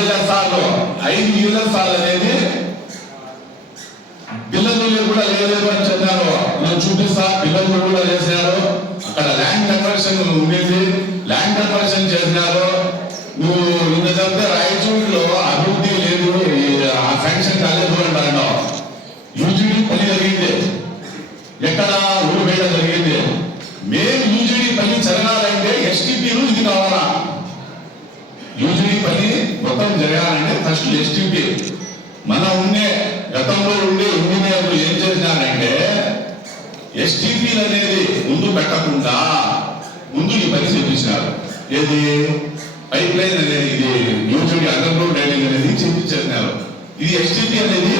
Pipe ఐదు యూఎల్ఎస్ఆర్లు ఐదు అనేది పిల్లలు కూడా లేదు అని చెప్పారు నేను చూపిస్తా. పిల్లలు కూడా చేశారు అక్కడ ల్యాండ్ కన్వర్షన్ ఉండేది మన ఉండే గతంలో ఉండే ఇంజనీర్లు ఏం చేసినారంటే ఎస్టీపీలు అనేది ముందు పెట్టకుండా ముందు ఈ పని చేపించినారు ఏది? పైప్ లైన్ అనేది ఇది యూజీడీ అండర్ గ్రౌండ్ డ్రైనేజ్ అనేది చేపించేసినారు. ఇది ఎస్టీపీ అనేది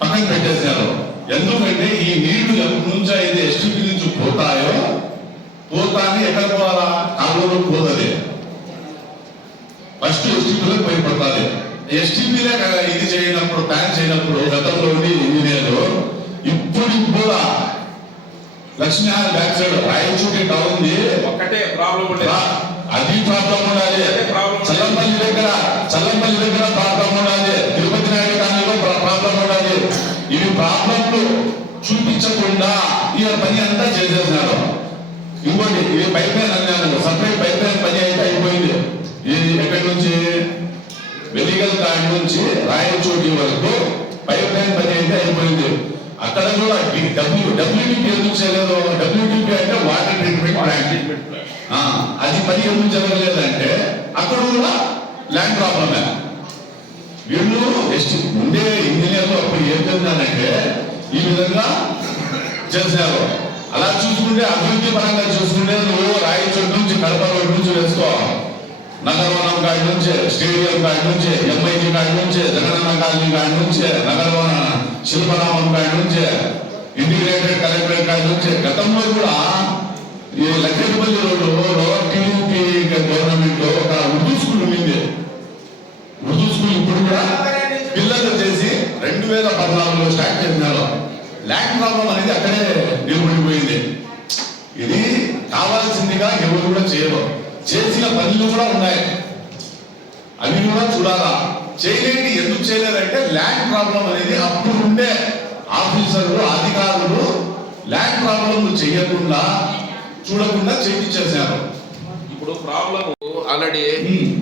పక్కన పెట్టేసినారు. ఎందుకంటే ఈ నీళ్ళు ఎప్పటి నుంచి అయితే ఎస్టీపీ నుంచి పోతాయో పోతాన్ని ఎక్కడ పోవాలా? కాలువలో పోతుంది. ఫస్ట్ ఎస్టీపీలో పోయి పడుతుంది ఎస్టీపీలే ఇది చేయనప్పుడు ప్లాన్ చేయనప్పుడు గతంలో ఉండి ఇంజనీర్లు ఇప్పుడు కూడా లక్ష్మీహార్ బ్యాక్ సైడ్ రాయచూటి టౌన్ ఉంది. ఒక్కటే ప్రాబ్లం ఉండేది అది ప్రాబ్లం ఉండాలి. చల్లంపల్లి దగ్గర చల్లంపల్లి దగ్గర ప్రాబ్లం ఉండాలి. తిరుపతి నాయుడు కాలనీలో ప్రా- ప్రాబ్లం ఉండాలి. ఇవి ప్రాబ్లంలు చూపించకుండా ఈ పని అంతా చేసేసినారు. ఇంకోటి ఇది పైప్ లైన్ అన్నాను. సపరేట్ పైప్ లైన్ పని అయితే అయిపోయింది. ఇది ఎక్కడి నుంచి? వెలిగల్ కాడి నుంచి రాయచోటి వరకు పైప్ లైన్ పని అయితే అయిపోయింది. అక్కడ కూడా డబ్ల్యూ డబ్ల్యూటీపీ ఎందుకు చేయలేదు? డబ్ల్యూటీపీ అంటే వాటర్ ట్రీట్మెంట్ ప్లాంట్ ఆ, అది పని ఎందుకు జరగలేదంటే అక్కడ కూడా ల్యాండ్ ప్రాబ్లమే వీళ్ళు ఎస్ట్ ఉండే ఇంజనీర్లు అప్పుడు ఏం చేస్తున్నారంటే ఈ విధంగా చేశారు. అలా చూసుకుంటే అభివృద్ధి పరంగా చూసుకుంటే నువ్వు రాయచోటి నుంచి కడప రోడ్ నుంచి వేసుకో. నగరవనం కాడి నుంచే స్టేడియం కాడి నుంచే ఎంఐటి కాడి నుంచే జగనన్న కాలనీ కాడి నుంచే నగరవన శిల్పరామం కాడి నుంచే ఇంటిగ్రేటెడ్ కలెక్టరేట్ కాడి నుంచే గతంలో కూడా ఈ లక్ష్మీపల్లి రోడ్డు టీడీపీ గవర్నమెంట్లో ఒక ఉర్దూ స్కూల్ ఉండింది ఉర్దూ స్కూల్ ఇప్పుడు కూడా పిల్లలు చేసి రెండు వేల పద్నాలుగులో స్టార్ట్ చేసినారు ల్యాండ్ ప్రాబ్లం అనేది అక్కడే నిలబడిపోయింది ఇది కావాల్సిందిగా ఎవరు కూడా చేయరు చేసిన పనులు కూడా ఉన్నాయి అవి కూడా చూడాలా చేయలేండి ఎందుకు చేయలేదంటే ల్యాండ్ ప్రాబ్లం అనేది అప్పుడు ఉండే ఆఫీసర్లు అధికారులు ల్యాండ్ ప్రాబ్లం చేయకుండా చూడకుండా చేయించేశారు ఇప్పుడు ప్రాబ్లం ఆల్రెడీ.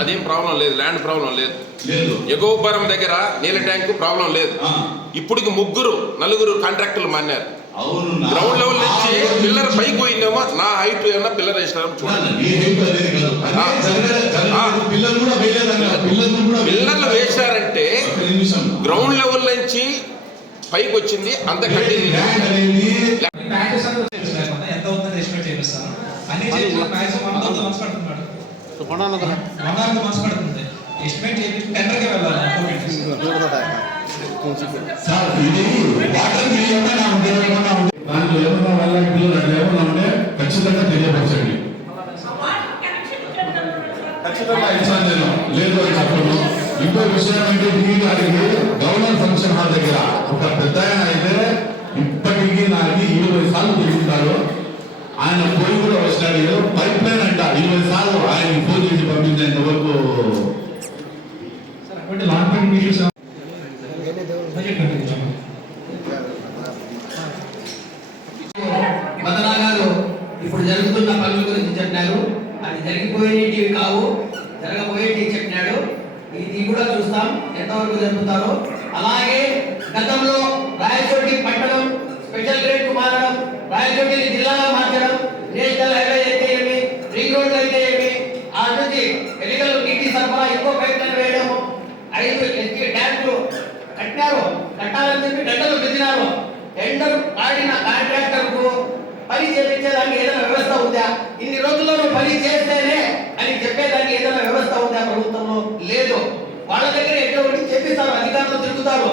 అదేం ప్రాబ్లం లేదు ల్యాండ్ ప్రాబ్లం లేదు. లేదు. ఎగోపురం దగ్గర నీళ్ళ ట్యాంక్ ప్రాబ్లం లేదు. ఇప్పటికి ముగ్గురు నలుగురు కాంట్రాక్టులు మాన్నారు గ్రౌండ్ లెవెల్ నుంచి పిల్లర్ పైకి పోయిందేమో నా హైట్ ఏమన్నా పిల్లర్ వేసినారు చూడండి, చూడండి నీ హైట్ అనేది కాదు. అదే ఆ. జరగలేదు, జరగలేదు. ఆ. పిల్లలు కూడా వేయలేదన్న పిల్లలు కూడా పిల్లర్లు వేశారంటే ఒక్క నిమిషం గ్రౌండ్ లెవెల్ నుంచి పైకి వచ్చింది అంత కంటిన్యూ ఎస్టిమేట్ చేసి టెండర్కి వెళ్ళాలి సార్ ఇది వాటర్ ఏమైనా ఉంటే ఏమైనా ఉంటే దాంట్లో ఏమైనా పిల్లలు అట్లా ఏమైనా ఉంటే ఖచ్చితంగా. తెలియపరచండి ఖచ్చితంగా ఇస్తాను నేను. లేదు అని చెప్పను. ఇంకో విషయం అంటే అడిగి గవర్నర్ ఫంక్షన్ హాల్ దగ్గర ఒక పెద్ద ఆయన అయితే ఇప్పటికీ నాకు ఇరవై సార్లు తిరుగుతాడు. ఆయన పోయి కూడా వచ్చినాడు. ఏదో పైప్ లైన్ అంట. ఇరవై సార్లు ఆయన ఫోన్ చేసి పంపించేంత వరకు మదనా గారు ఇప్పుడు జరుగుతున్న పనుల గురించి చెప్పినారు అది జరిగిపోయేటివి కావు. ఇది కూడా చూస్తాం ఎంతవరకు జరుగుతారో అలాగే గతంలో రాయచోటి పట్టణం స్పెషల్ గ్రేడ్కు మారడం రాయచోటిని జిల్లాగా మార్చడం నేషనల్ హైవే అయితే ఏమి రింగ్ రోడ్లు అయితే ఏమి ఆ నుంచి ఎన్నికలు నీటి సరఫరా ఎక్కువ ప్రయత్నం వేయడము ఐదు ఎస్టీ ట్యాంకులు కట్టినారు కట్టాలని చెప్పి టెండర్లు పెట్టినారు టెండర్ ఆడిన కాంట్రాక్టర్కు పని చేయించేదానికి ఏదైనా వ్యవస్థ ఉందా? ఇన్ని రోజుల్లో పని చేస్తేనే అని చెప్పేదానికి ఏదైనా వ్యవస్థ ఉందా ప్రభుత్వంలో? లేదు. వాళ్ళ దగ్గర ఎక్కడ చెప్పిస్తారు అధికారులు తిరుగుతారు.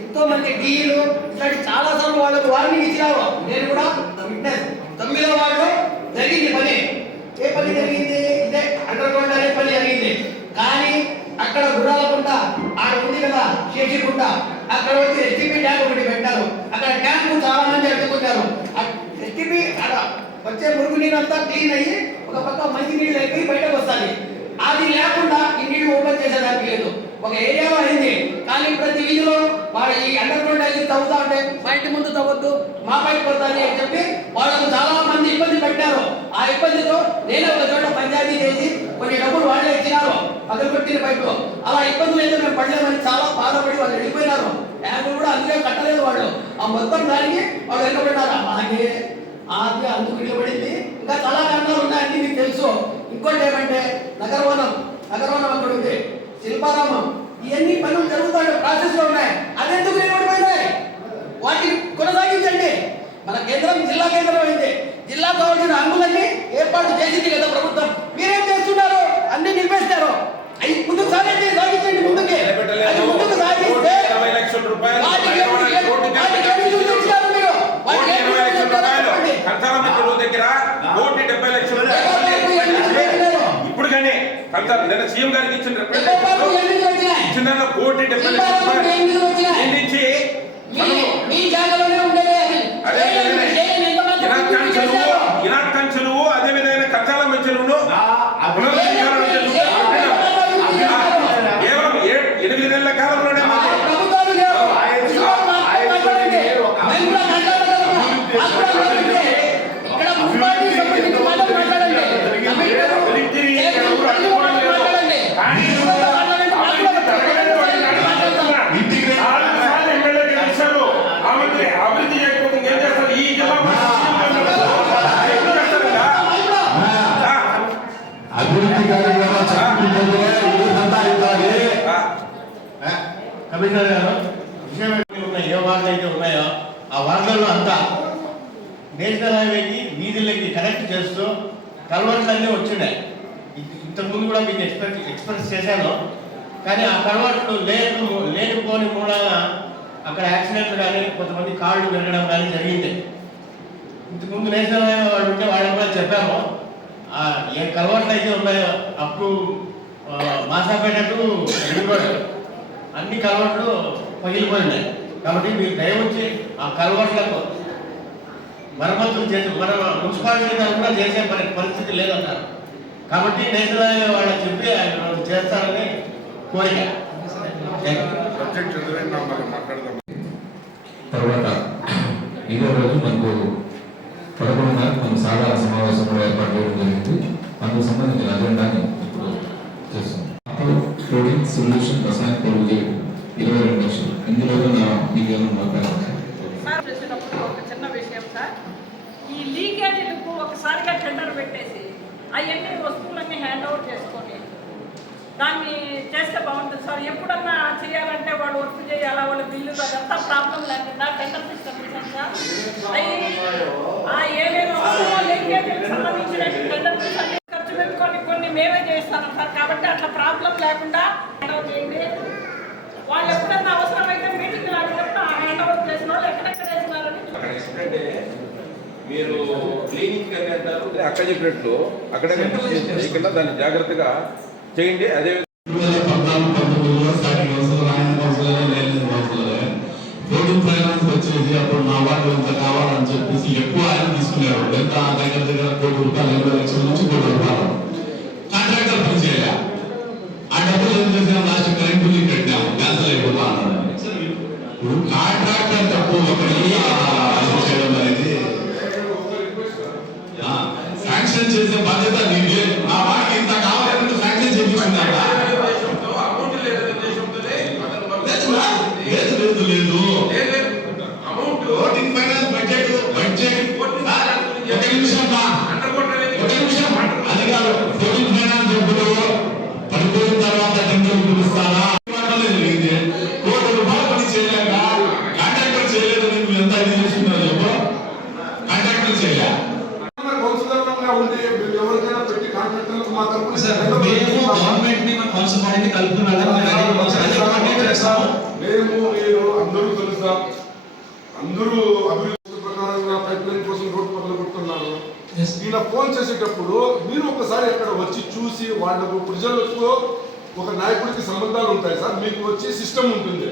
ఎంతో మంది డీలు ఇట్లాంటి చాలా సార్లు వాళ్ళకు వార్నింగ్ ఇచ్చినారు. నేను కూడా విట్నెస్ తొమ్మిదో వాడు జరిగింది పని. ఏ పని జరిగింది? ఇదే అండర్ గ్రౌండ్ అనే పని జరిగింది. కానీ అక్కడ గుడాలకుంట ఆడ ఉంది కదా శేషికుంట అక్కడ వచ్చి ఎస్టీపీ ట్యాంక్ ఒకటి పెట్టారు. అక్కడ ట్యాంక్ చాలా మంది అడ్డుకున్నారు ఎస్టీపీ అక్కడ వచ్చే మురుగు నీరు అంతా క్లీన్ అయ్యి ఒక పక్క మంచి నీళ్ళు అయిపోయి బయటకు వస్తాయి అది లేకుండా ఈ నీళ్ళు ఓపెన్ చేసేదానికి లేదు. ఒక ఏరియాలో అయింది. కానీ ప్రతి వీధిలో వాళ్ళ ఈ అండర్ గ్రౌండ్ అయితే తవ్వుతా ఉంటే మా ఇంటి ముందు తవ్వద్దు మా పైకి పడుతుంది అని చెప్పి వాళ్ళకు చాలా మంది ఇబ్బంది పెట్టారు. ఆ ఇబ్బందితో నేను ఒక చోట పంచాయతీ చేసి కొన్ని డబ్బులు వాళ్ళే ఇచ్చినారు పగలు కొట్టిన పైపు అలా ఇబ్బందులు అయితే మేము పడలేమని చాలా బాధపడి వాళ్ళు వెళ్ళిపోయినారు. ట్యాంకులు కూడా అందుకే కట్టలేదు వాళ్ళు. ఆ మొత్తం దానికి వాళ్ళు వెళ్ళిపోయినారు. అలాగే అది అందుకు నిలబడింది. ఇంకా చాలా కారణాలు ఉన్నాయని మీకు తెలుసు. ఇంకోటి ఏమంటే నగరవనం నగరవనం అక్కడ ఉంది. శిల్పారామం. ఇవన్నీ పనులు జరుగుతాయి ప్రాసెస్లో ఉన్నాయి. అదెందుకు నిలబడిపోయినాయి? వాటిని కొనసాగించండి. మన కేంద్రం జిల్లా కేంద్రం అయింది. జిల్లా కావాల్సిన హంగులన్నీ ఏర్పాటు చేసింది కదా ప్రభుత్వం. మీరేం చేస్తున్నారు? అన్ని నిలిపేస్తారు. అవి ముందుకు సాగించండి సాగించండి ముందుకి. ముందుకు సాగిస్తే ఇరవై లక్షల రూపాయలు వాటికి ఏమి- కోటి వాటికి ఏమి చూపించారు మీరు వాటికి కోటి ఏమి ఇరవై లక్షల చూపించారో రూపాయలు చెప్పండి. కంచాల చెరువు దగ్గర కోటి డెబ్బై లక్షల ఎవరు ఎన్ని చూపించారు? ఇప్పుడు కానీ కంచాల నిన్న సీఎం గారికి ఇచ్చిన ఎవరు ఎన్ని వచ్చినాయి? ఇచ్చిన కోటి డెబ్బై లక్షల శిల్పారామం రూపాయలు ఎన్ని వచ్చినాయి? నిండించి మీ మీ జాగాలోనే ఉండేది అది అదే చేయలేదు, చేయలేదు, ఎంతమంది ఇరాక్ అభివృద్ధి చెరువు చేశారు? ఇరాక్ చెరువు అదే విధమైన కంచాల చెరువును పునరుద్ధరించాలని చేయలేదు, చెప్పి చేయలేదు, అభివృద్ధి చేశారు. కేవలం ఏ- ఎనిమిది నెలల కాలంలోనే ఆ మాకు ప్రభుత్వాలు లేవు. ఇదిగో మాకు మాట్లాడండి. మేము కూడా మాట్లాడగలము. మాకు కూడా మాట్లాడండి. ఇక్కడ మున్సిపాలిటీ సంబంధించి మాత్రం మాట్లాడండి. కమిషనరు, కేంద్రం ప్రతి ఒక్కరు మాట్లాడండి. ఇక్కడ మాట్లాడండి, మాకు కూడా మాట్లాడండి. మాట్లాడతాం. నాలుగు సార్లు ఎమ్మెల్యే గెలిచారు. అభివృద్ధి అభివృద్ధి చేయకపోతే ఏం చేస్తారు ఈ జిల్లా ఏం చేస్తారంట? ఆ, అభివృద్ధి కార్యక్రమాలు చెప్పుకుంటే ఇదంతా అవుతుంది ఆ, కమిషనర్ గారు విషయం ఏంటి ఉన్నాయి ఏ వార్డులు అయితే ఉన్నాయో ఆ వార్డులలో అంతా నేషనల్ హైవేకి వీధులకి కనెక్ట్ చేస్తూ కల్వర్ట్లు అన్నీ వచ్చినాయి ఇ- ఎక్స్పెక్ట్ ఎక్స్ప్రెస్ చేశాను. కానీ ఆ తర్వాత లేని లేకపోని మూలాన అక్కడ యాక్సిడెంట్లు కానీ కొంతమంది కాళ్ళు వెళ్ళడం కానీ జరిగింది. ఇంతకుముందు నేషనల్ హైవే వాళ్ళు ఉంటే వాళ్ళకి కూడా చెప్పాము. ఏ కలవాట్లు అయితే ఉన్నాయో అప్ టు ఆ, మాసాపేట టు అన్ని కలవాట్లు పగిలిపోయినాయి. కాబట్టి మీరు దయవచ్చి ఆ కలవాట్లకు మరమ్మతులు చేసి మన మున్సిపాలిటీ కూడా చేసే పరిస్థితి లేదన్నారు. కాబట్టి నేషనల్ హైవే వాళ్ళకి చేస్తారని కోరిక. థ్యాంక్ యూ తర్వాత ఇదే రోజు మనకు పదకొండున్నర మనకు సాధారణ సమావేశం కూడా ఏర్పాటు చేయడం జరిగింది. అందుకు సంబంధించిన అజెండాని ఇప్పుడు చేస్తున్నాం. అప్పుడు సొల్యూషన్ రసాయన పొరుగు ఇరవై రెండు లక్షలు. ఇందులో నా మీకు మాట్లాడాలి? ఒక చిన్న విషయం సార్. ఈ లీకేజీలకు ఒకసారిగా టెండర్ పెట్టేసి అవన్నీ వస్తువులన్నీ హ్యాండ్ ఓవర్ చేసుకొని దాన్ని చేస్తే బాగుంటుంది. సార్ ఎప్పుడన్నా చేయాలంటే వాళ్ళు వర్క్ చేయాలా వాళ్ళ బిల్లు అదంతా ప్రాబ్లం లేకుండా టెండర్ సిస్టమ్ సార్. ఏమేమి అవసరమో లీకేజీలకు సంబంధించిన అన్ని ఖర్చు పెట్టుకొని కొన్ని మేమే చేస్తాను సార్. కాబట్టి అట్లా ప్రాబ్లం లేకుండా చేయండి. వాళ్ళు ఎప్పుడన్నా అవసరమైతే మీటింగ్ లాగినప్పుడు ఆ హ్యాండ్ ఓవర్ చేసిన వాళ్ళు ఎక్కడెక్కడ ఏంటంటే మీరు క్లీనింగ్ అక్కడ చెప్పినట్లు అక్కడ చేయకుండా దాన్ని జాగ్రత్తగా చేయండి. అదే అప్పుడు వాళ్ళు ఇంత కావాలని చెప్పేసి ఎక్కువ ఆయన తీసుకున్నారు ఎంత దగ్గర దగ్గర కోటి రూపాయలు ఎనభై లక్షల నుంచి కోటి రూపాయలు. కాంట్రాక్టర్ పని చేయాలి. ఆ డబ్బులు ఏం చేసాం లాస్ట్ కరెంట్ బిల్లు కట్టాము క్యాన్సల్ అయిపోతా అన్నారు ఇప్పుడు కాంట్రాక్టర్ తప్పు. ఒకటి చేస్తాము మేము మీరు అందరూ తెలుసా అందరూ అభివృద్ధి ప్రకారంగా పైప్ లైన్ కోసం రోడ్డు పనులు Yes. ఈయన ఫోన్ చేసేటప్పుడు మీరు ఒకసారి అక్కడ వచ్చి చూసి వాళ్ళకు ప్రజలకు ఒక నాయకుడికి సంబంధాలు ఉంటాయి సార్ మీకు వచ్చి సిస్టమ్ ఉంటుంది.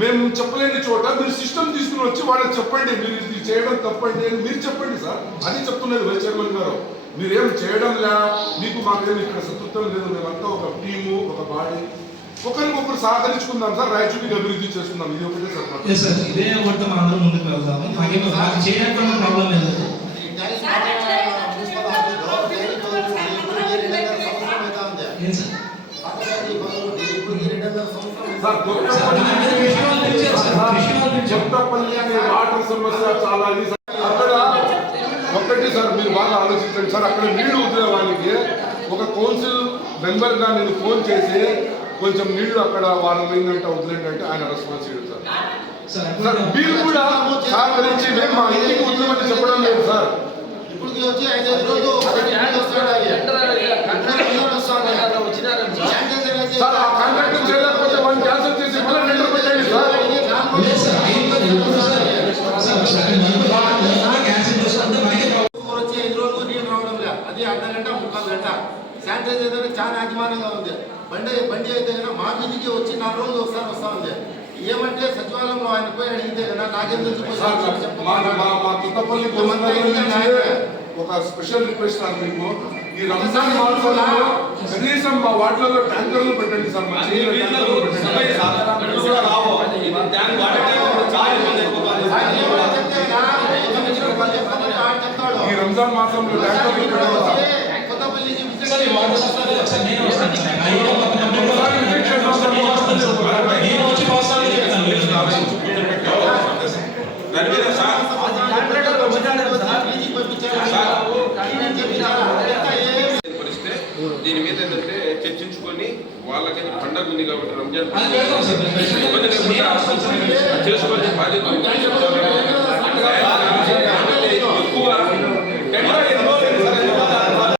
మేము చెప్పలేని చోట మీరు సిస్టమ్ తీసుకుని వచ్చి వాళ్ళకి చెప్పండి మీరు ఇది చేయడం తప్పండి అని మీరు చెప్పండి సార్. అది చెప్తున్నది వైస్ చైర్మన్ గారు. మీరేం చేయడం లే మీకు మాకేం ఇక్కడ శత్రుత్వం లేదు మేమంతా ఒక టీము ఒక బాడీ. ఒకరికొకరు సహకరించుకుందాం సార్ రాయచూరికి అభివృద్ధి చేసుకుందాం ఇది ఒకటే సార్ మాకు. ఎస్ సార్ ఇదే ఒకటి మనం అందరం ముందుకు వెళ్దాము మాకేం మాకు చేయడానికి ప్రాబ్లం లేదు చెత్తపల్లి అనే వాటర్ సమస్య చాలా. అక్కడ ఒక్కటి సార్ మీరు బాగా ఆలోచించండి సార్ అక్కడ నీళ్ళు వదిలేవానికి ఒక కౌన్సిల్ మెంబర్గా నేను ఫోన్ చేసి కొంచెం నీళ్ళు అక్కడ వారం అయిందంటే వదిలేండి అంటే ఆయన రెస్పాన్స్ ఇవ్వడు సార్. మీరు కూడా సహకరించి మేము మా ఇంటికి వదిలేమని చెప్పడం లేదు సార్. సార్ ఆ కాంట్రాక్ట్ చేయలేకపోతే వాళ్ళు క్యాన్సిల్ చేసి మళ్ళీ టెండర్ పెట్టండి అది అర్ధ గంట ముక్కాలు గంట. అయితే చాలా అభిమానంగా ఉంది. బండి బండి అయితే కనుక మా మీదికి వచ్చి నాలుగు రోజులు ఒకసారి వస్తా ఉంది. ఏమంటే సచివాలయంలో ఆయన పోయి అడిగితే కదా నాకేం తెలిసిపోయి సార్ మా మా మా తుత్తపల్లి కౌన్సిలర్ నుంచి ఒక స్పెషల్ రిక్వెస్ట్ సార్ మీకు. ఈ రంజాన్ మాసంలో కనీసం మా వార్డులలో ట్యాంకర్లు పెట్టండి సార్ మా ఈ రంజాన్ మాసంలో ట్యాంకర్లు పెట్టండి దాని మీద ఏంటంటే చర్చించుకొని వాళ్ళకని పండగ ఉంది కాబట్టి రంజాన్ చేసుకొని బాధ్యత